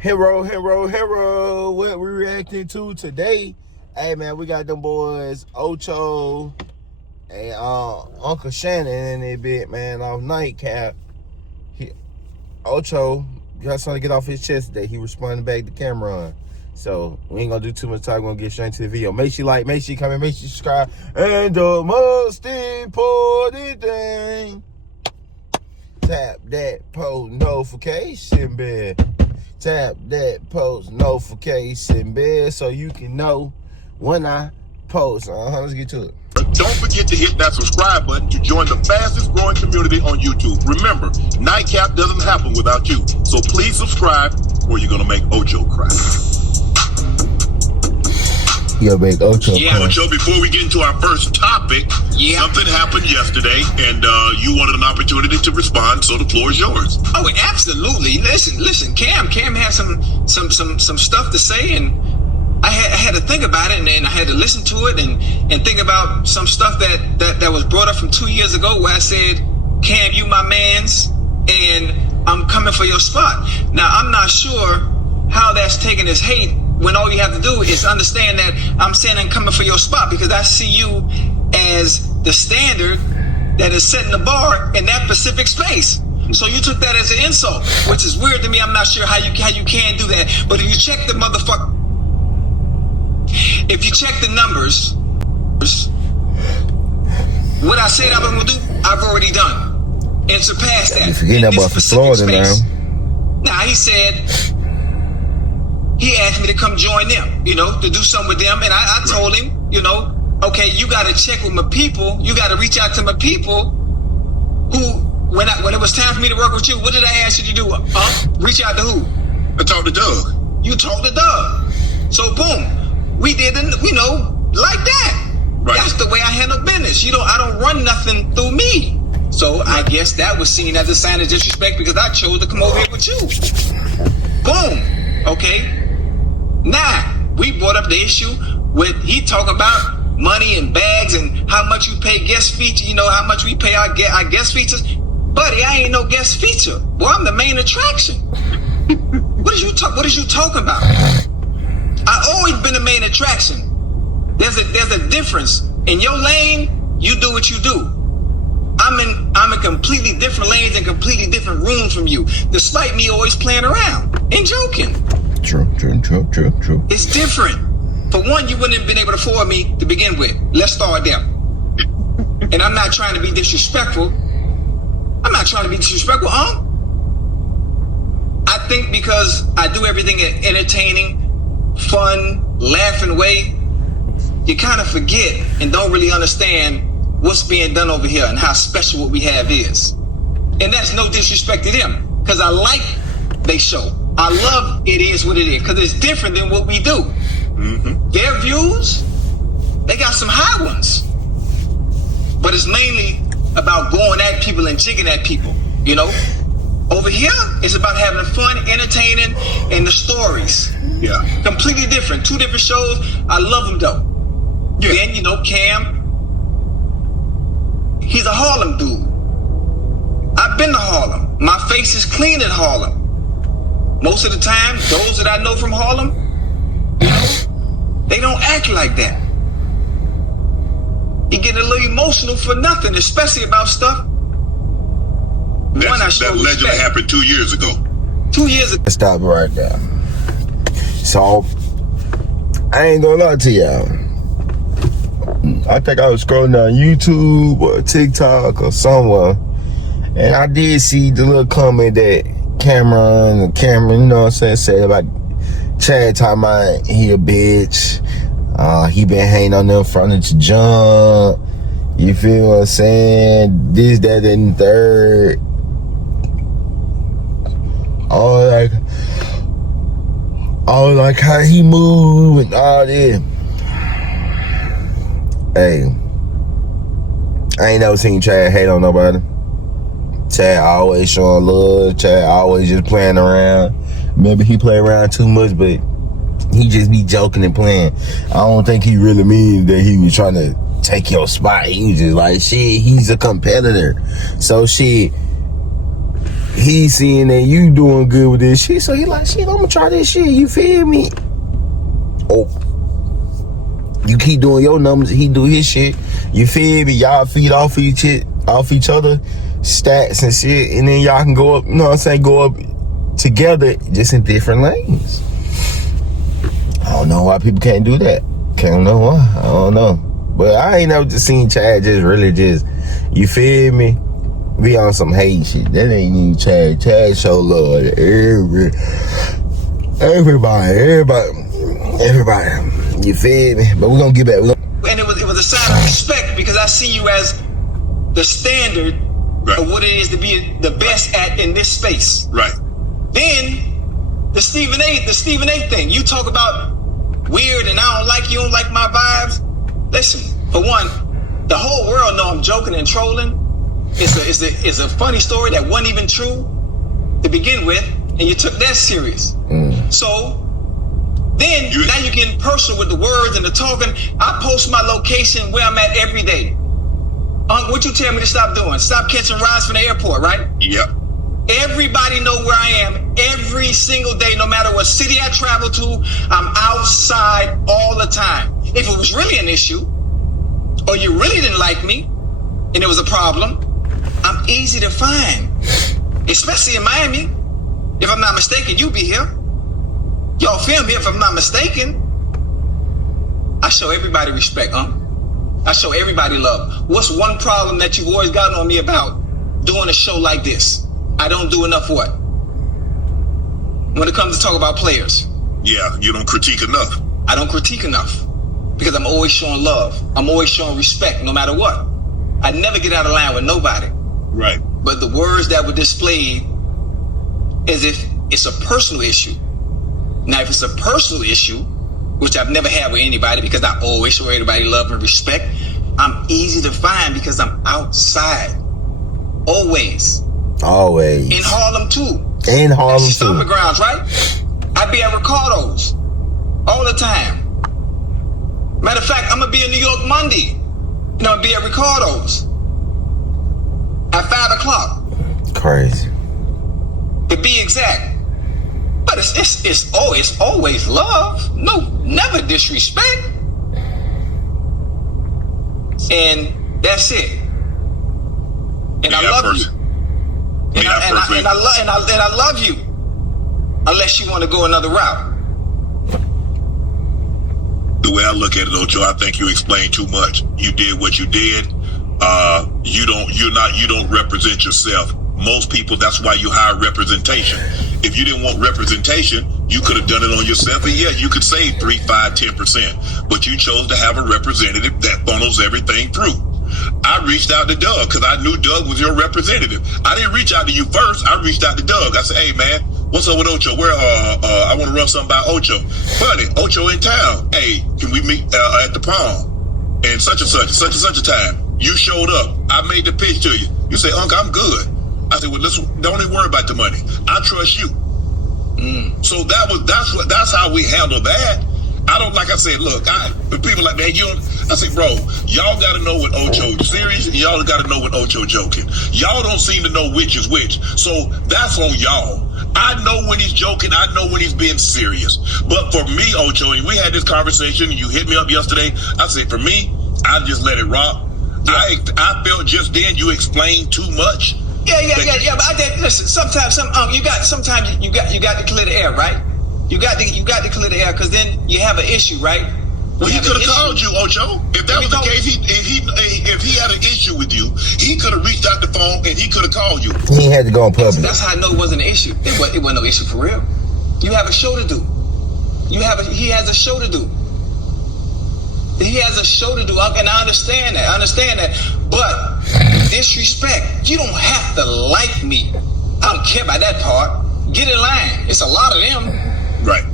Hero. What we reacting to today? Hey man, we got them boys Ocho and Uncle Shannon in there bit, man, off Nightcap. Ocho got something to get off his chest today. He responded back to Cameron. So we ain't gonna do too much time. We're gonna get straight into the video. Make sure you like, make sure you comment, make sure you subscribe. And the most important thing, tap that post notification bell. Tap that post notification bell so you can know when I post. Let's get to it. Don't forget to hit that subscribe button to join the fastest growing community on YouTube. Remember, Nightcap doesn't happen without you. So please subscribe or you're gonna make Ocho cry. Yeah, make Ocho cry. Ocho, before we get into our first topic, something happened yesterday and you wanted an opportunity to respond, so the floor is yours. Oh, absolutely. Listen, Cam had some stuff to say, and I had to think about it, and I had to listen to it and think about some stuff that was brought up from 2 years ago where I said, Cam, you my mans, and I'm coming for your spot. Now, I'm not sure how that's taken as hate when all you have to do is understand that I'm saying I'm coming for your spot because I see you as the standard that is setting the bar in that specific space. So you took that as an insult, which is weird to me. I'm not sure how you can do that. But if you check the numbers, what I said I was gonna do, I've already done and surpassed that. You forgetting about Florida now. Now he said he asked me to come join them, to do something with them, and I told him, okay, you got to check with my people. You got to reach out to my people who, when it was time for me to work with you, what did I ask you to do? Reach out to who? I talked to Doug. You talked to Doug. So boom, we did, like that. Right. That's the way I handle business. I don't run nothing through me. So I guess that was seen as a sign of disrespect because I chose to come over here with you. Boom. Okay. Now, we brought up the issue with he talk about money and bags and how much you pay guest feature, how much we pay our guest features. Buddy, I ain't no guest feature. Boy, I'm the main attraction. What is you talking about? I always been the main attraction. There's a difference. In your lane, you do what you do. I'm in completely different lanes and completely different rooms from you, despite me always playing around and joking. True. It's different. For one, you wouldn't have been able to afford me to begin with. Let's start there. And I'm not trying to be disrespectful. I think because I do everything in entertaining, fun, laughing way, you kind of forget and don't really understand what's being done over here and how special what we have is. And that's no disrespect to them, because I like they show. I love it is what it is, because it's different than what we do. Mm-hmm. Their views, they got some high ones. But it's mainly about going at people and jigging at people, Over here, it's about having fun, entertaining, and the stories. Yeah. Completely different. Two different shows. I love them, though. Yeah. Then, Cam, he's a Harlem dude. I've been to Harlem. My face is clean at Harlem. Most of the time, those that I know from Harlem, they don't act like that. You get a little emotional for nothing, especially about stuff. That legend happened 2 years ago. 2 years ago. Stop right there. So, I ain't gonna lie to y'all. I think I was scrolling down YouTube or TikTok or somewhere, and I did see the little comment that Cameron, said about Chad talking about he a bitch. He been hanging on them furniture junk. You feel what I'm saying? This, that, and third. All like how he move and all this. Hey, I ain't never seen Chad hate on nobody. Chad always showing love. Chad always just playing around. Maybe he play around too much, but he just be joking and playing. I don't think he really mean that he was trying to take your spot. He was just like, shit, he's a competitor. So shit, he seeing that you doing good with this shit, so he like, shit, I'm gonna try this shit. You feel me? Oh, you keep doing your numbers, he do his shit. You feel me? Y'all feed off each other, stats and shit, and then y'all can go up. You know what I'm saying? Go up together, just in different lanes. I don't know why people can't do that. Can't know why. I don't know. But I ain't never just seen Chad just really just, you feel me? Be on some hate shit. That ain't even Chad. Chad show love to everybody. You feel me? But we're gonna get back. And it was a sign of respect because I see you as the standard of what it is to be the best at in this space. Right. Then the Stephen A thing. You talk about weird and I don't like you don't like my vibes. Listen, for one, the whole world know I'm joking and trolling. It's a funny story that wasn't even true to begin with, and you took that serious. So then now you're getting personal with the words and the talking. I post my location where I'm at every day. What you tell me to stop doing? Stop catching rides from the airport, right? Yep. Everybody know where I am every single day, no matter what city I travel to. I'm outside all the time. If it was really an issue, or you really didn't like me, and it was a problem, I'm easy to find, especially in Miami. If I'm not mistaken, you be here. Y'all film here, if I'm not mistaken. I show everybody respect, I show everybody love. What's one problem that you've always gotten on me about doing a show like this? I don't do enough what? When it comes to talk about players. Yeah, you don't critique enough. I don't critique enough because I'm always showing love. I'm always showing respect no matter what. I never get out of line with nobody. Right. But the words that were displayed as if it's a personal issue. Now, if it's a personal issue, which I've never had with anybody because I always show everybody love and respect, I'm easy to find because I'm outside. Always. In Harlem too. In Harlem too. Stomping grounds, right? I be at Ricardo's all the time. Matter of fact, I'm gonna be in New York Monday. I'm gonna be at Ricardo's at 5 o'clock. Crazy. To be exact. But it's always love. No, never disrespect. And that's it. And I love you. And I love you. Unless you want to go another route. The way I look at it, Ocho, I think you explained too much. You did what you did. You don't represent yourself. Most people, that's why you hire representation. If you didn't want representation, you could have done it on yourself, and yeah, you could save 3, 5, 10%. But you chose to have a representative that funnels everything through. I reached out to Doug because I knew Doug was your representative. I didn't reach out to you first. I reached out to Doug. I said, "Hey man, what's up with Ocho? Where I want to run something by Ocho. Funny, Ocho in town. Hey, can we meet at the Palm? And such and such a time." You showed up. I made the pitch to you. You say, "Unc, I'm good." I said, "Well, listen, don't even worry about the money. I trust you." So that's how we handle that. I don't, like I said, look, people like that, I say, bro, y'all got to know when Ocho's serious and y'all got to know when Ocho joking. Y'all don't seem to know which is which. So that's on y'all. I know when he's joking. I know when he's being serious. But for me, Ocho, and we had this conversation, you hit me up yesterday. I said, for me, I just let it rock. I felt just then you explained too much. Yeah. But I did listen. Sometimes you got to clear the air, right? You got to clear the air because then you have an issue, right? Well, he could have called you, Ocho. If that was the case, if he had an issue with you, he could have reached out the phone and he could have called you. He had to go in public. That's how I know it wasn't an issue. It wasn't no issue for real. You have a show to do. He has a show to do. He has a show to do, and I understand that. But disrespect, you don't have to like me. I don't care about that part. Get in line. It's a lot of them. Right.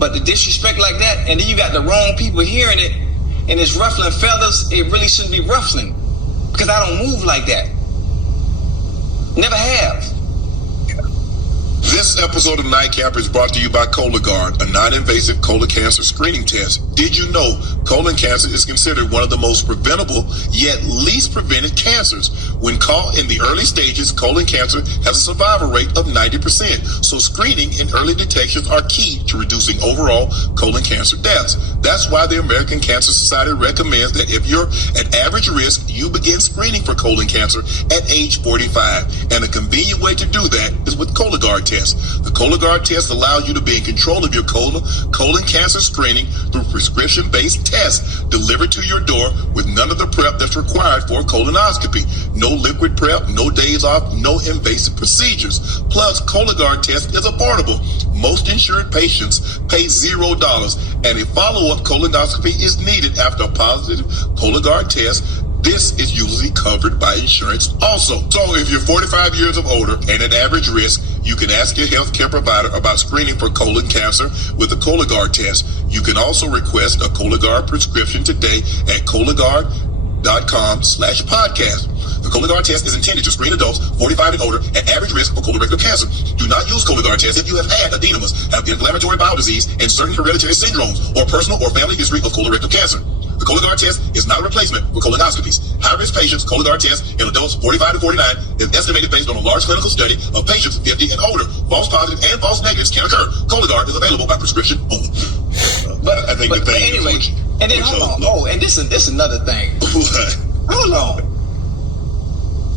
But the disrespect like that, and then you got the wrong people hearing it, and it's ruffling feathers. It really shouldn't be ruffling because I don't move like that. Never have. This episode of Nightcap is brought to you by Cologuard, a non-invasive colon cancer screening test. Did you know colon cancer is considered one of the most preventable yet least prevented cancers? When caught in the early stages, colon cancer has a survival rate of 90%. So screening and early detections are key to reducing overall colon cancer deaths. That's why the American Cancer Society recommends that if you're at average risk, you begin screening for colon cancer at age 45. And a convenient way to do that is with Cologuard test. The Cologuard test allows you to be in control of your colon cancer screening through prescription-based tests delivered to your door with none of the prep that's required for a colonoscopy. No liquid prep, no days off, no invasive procedures. Plus, Cologuard test is affordable. Most insured patients pay $0, and a follow-up colonoscopy is needed after a positive Cologuard test. This is usually covered by insurance also. So if you're 45 years or older and at average risk, you can ask your healthcare provider about screening for colon cancer with the Cologuard test. You can also request a Cologuard prescription today at Cologuard.com/podcast. The Cologuard test is intended to screen adults 45 and older at average risk for colorectal cancer. Do not use Cologuard test if you have had adenemas, have inflammatory bowel disease, and certain hereditary syndromes, or personal or family history of colorectal cancer. The Cologuard test is not a replacement for colonoscopies. High-risk patients, Cologuard test in adults 45 to 49 is estimated based on a large clinical study of patients 50 and older. False positives and false negatives can occur. Cologuard is available by prescription only. I think the thing anyway, is, and then hold on. Oh, and this is another thing. Hold on.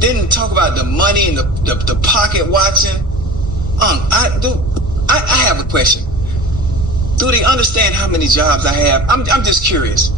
Didn't talk about the money and the pocket watching. I have a question. Do they understand how many jobs I have? I'm just curious.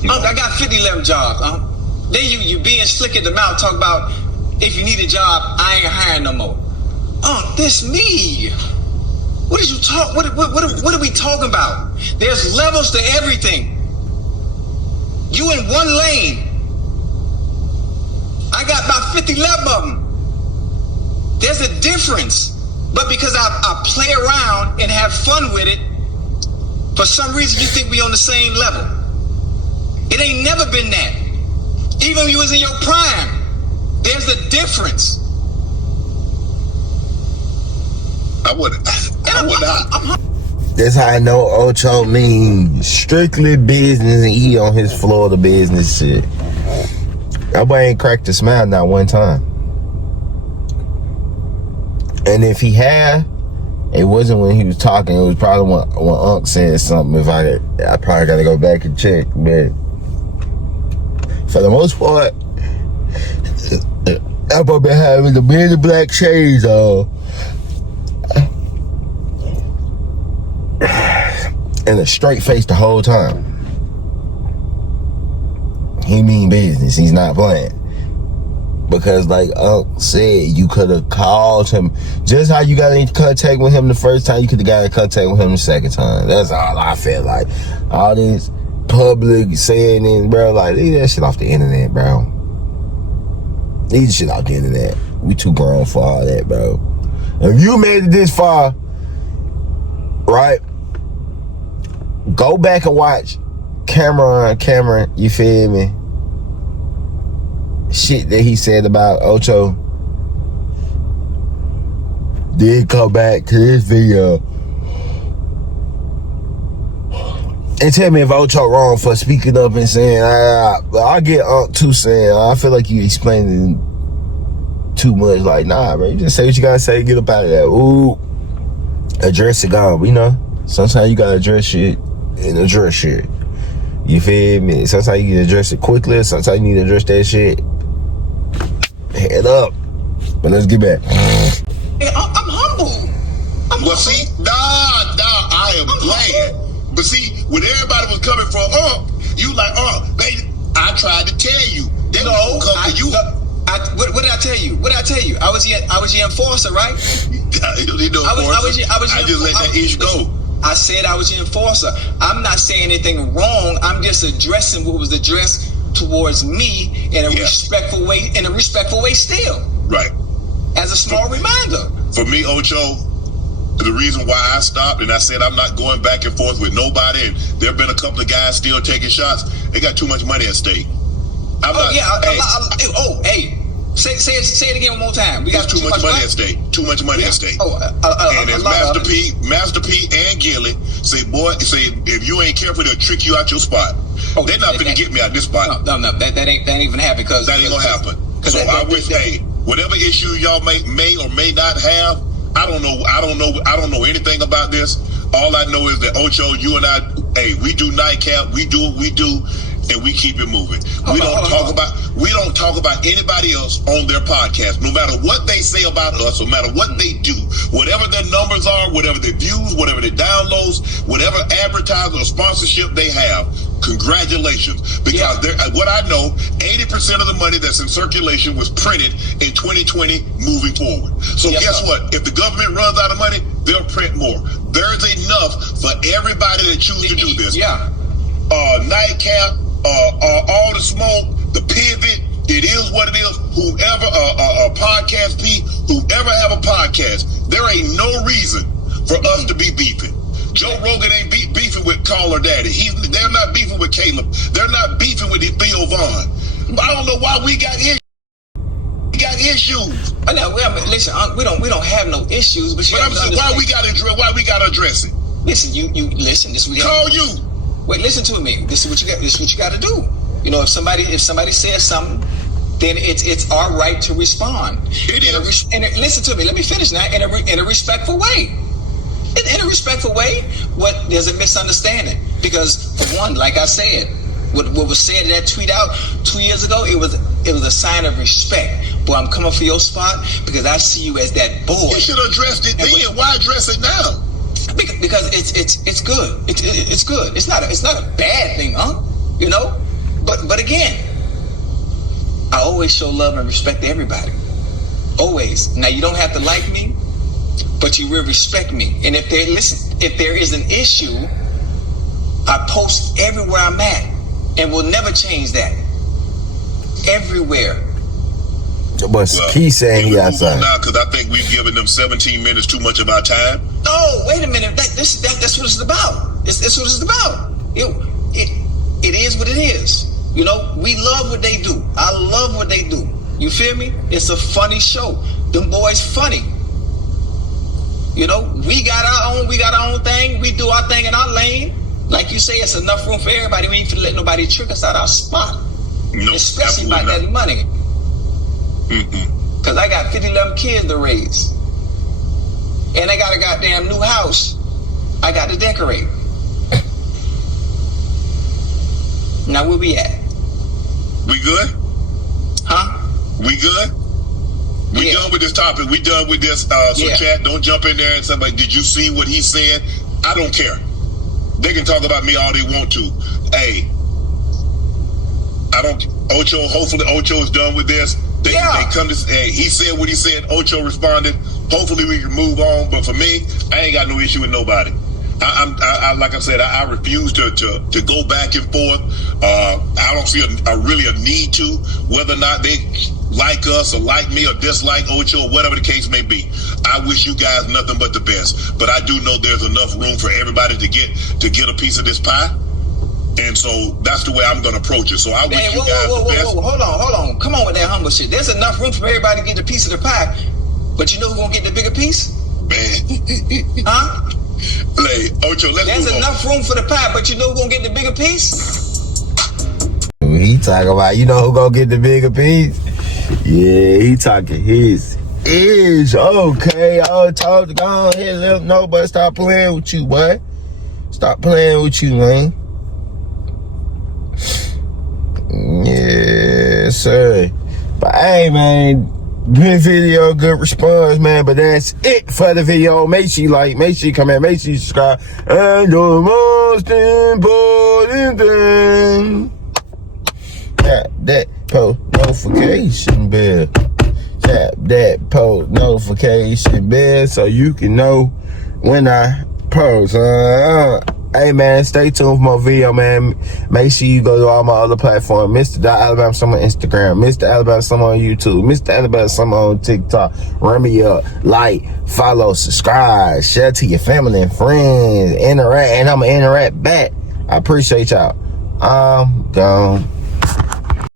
I got 50-11 jobs. Then you being slick at the mouth, talk about if you need a job, I ain't hiring no more. This me. What is you talk? What are we talking about? There's levels to everything. You in one lane. I got about 50-11 of them. There's a difference. But because I play around and have fun with it, for some reason you think we on the same level. It ain't never been that. Even when you was in your prime, there's a difference. That's how I know Ocho means strictly business and he on his Florida business shit. That boy ain't cracked a smile not one time. And if he had, it wasn't when he was talking. It was probably when Unc said something. I probably got to go back and check. But for the most part, that boy been having the many black shades on. And a straight face the whole time. He mean business. He's not playing. Because like Unc said, you could have called him. Just how you got in contact with him the first time, you could have got in contact with him the second time. That's all I feel like. All this public saying and bro, like, leave that shit off the internet, bro. Leave the shit off the internet. We too grown for all that, bro. If you made it this far, right? Go back and watch Cameron, you feel me? Shit that he said about Ocho. Then come back to this video and tell me if Ocho wrong for speaking up and saying, I get Unc too saying, I feel like you explaining too much. Like, nah, bro, you just say what you gotta say, get up out of that. Ooh, address it, God. You know, sometimes you gotta address shit and address shit. You feel me? Sometimes you can address it quickly, sometimes you need to address that shit head up. But let's get back. Hey, I'm humble. See, I am glad. But see, when everybody was coming for you like, baby, I tried to tell you. They don't come to you. What did I tell you? What did I tell you? I was your enforcer, right? I just let that issue go. I said I was your enforcer. I'm not saying anything wrong. I'm just addressing what was addressed towards me in a respectful way. In a respectful way, still. Right. As a small reminder. For me, Ocho, the reason why I stopped and I said I'm not going back and forth with nobody, and there have been a couple of guys still taking shots. They got too much money at stake. Say it again one more time. We got too much money at stake. Too much money at stake. And as Master P, and Gilly say, boy, if you ain't careful, they'll trick you out your spot. Oh, They're not gonna get me out this spot. No, that ain't even happen because that ain't gonna happen. So I wish, hey, whatever issue y'all may or may not have, I don't know anything about this. All I know is that Ocho, you and I, hey, we do nightcap, we do what we do, and we keep it moving. We don't talk about anybody else on their podcast. No matter what they say about us, no matter what they do, whatever their numbers are, whatever their views, whatever their downloads, whatever advertising or sponsorship they have, congratulations. Because what I know, 80% of the money that's in circulation was printed in 2020 moving forward. So guess what? If the government runs out of money, they'll print more. There's enough for everybody that choose to do this. Nightcap, all the smoke, the pivot, it is what it is. Whoever, podcast P, whoever have a podcast, there ain't no reason for us to be beefing. Joe Rogan ain't beefing with Caller Daddy. They're not beefing with Caleb. They're not beefing with Theo Vaughn. I don't know why we got issues. No, listen, we don't have no issues, but I'm saying, why we gotta address it? Listen, you listen. This we call you. Wait, listen to me. This is what you got to do. You know, if somebody says something, then it's our right to respond. It is. And listen to me. Let me finish now. In a respectful way. In a respectful way. There's a misunderstanding because for one, like I said, what was said in that tweet out 2 years ago, it was a sign of respect. Boy, I'm coming for your spot because I see you as that boy. You should have addressed it then. Why address it now? Because it's good. It's good. It's not a bad thing, huh? You know. But again, I always show love and respect to everybody. Always. Now you don't have to like me, but you will respect me. And if there is an issue, I post everywhere I'm at, and we'll never change that. Everywhere. But he's saying he outside now because I think we've given them 17 minutes too much of our time. Oh, wait a minute. That's what it's about. It's what it's about. It is what it is. You know, we love what they do. I love what they do. You feel me? It's a funny show. Them boys funny. You know, we got our own thing. We do our thing in our lane. Like you say, it's enough room for everybody. We ain't finna let nobody trick us out our spot. No, especially about that money. Because I got 11 kids to raise. And I got a goddamn new house I got to decorate. Now where we at? We good? Huh? We good? We done with this topic. We done with this. Chat, don't jump in there and say, like, did you see what he said? I don't care. They can talk about me all they want to. Hey, hopefully Ocho is done with this. They come to say, he said what he said. Ocho responded. Hopefully we can move on. But for me, I ain't got no issue with nobody. I like I said, I refuse to go back and forth. I don't see a need to, whether or not they like us or like me or dislike Ocho or whatever the case may be. I wish you guys nothing but the best. But I do know there's enough room for everybody to get a piece of this pie. And so that's the way I'm going to approach it. So I wish you guys the best. Hold on. Come on with that humble shit. There's enough room for everybody to get a piece of the pie. But you know who's going to get the bigger piece? Man. Huh? Hey, Ocho, there's enough room for the pie, but you know who's going to get the bigger piece? He talking about, you know who going to get the bigger piece? Yeah, he talking his ish. Okay, I'll talk. Go ahead, let him know, but stop playing with you, boy. Stop playing with you, man. Yeah, sir. But hey, man, good video, good response, man. But that's it for the video. Make sure you like, make sure you comment, make sure you subscribe. And the most important thing, tap that post notification bell. Tap that post notification bell so you can know when I post. Hey, man, stay tuned for more video, man. Make sure you go to all my other platforms. Mr. Alabama Summer on Instagram. Mr. Alabama Summer on YouTube. Mr. Alabama Summer on TikTok. Run me up. Like, follow, subscribe. Share to your family and friends. Interact. And I'm going to interact back. I appreciate y'all. I'm gone.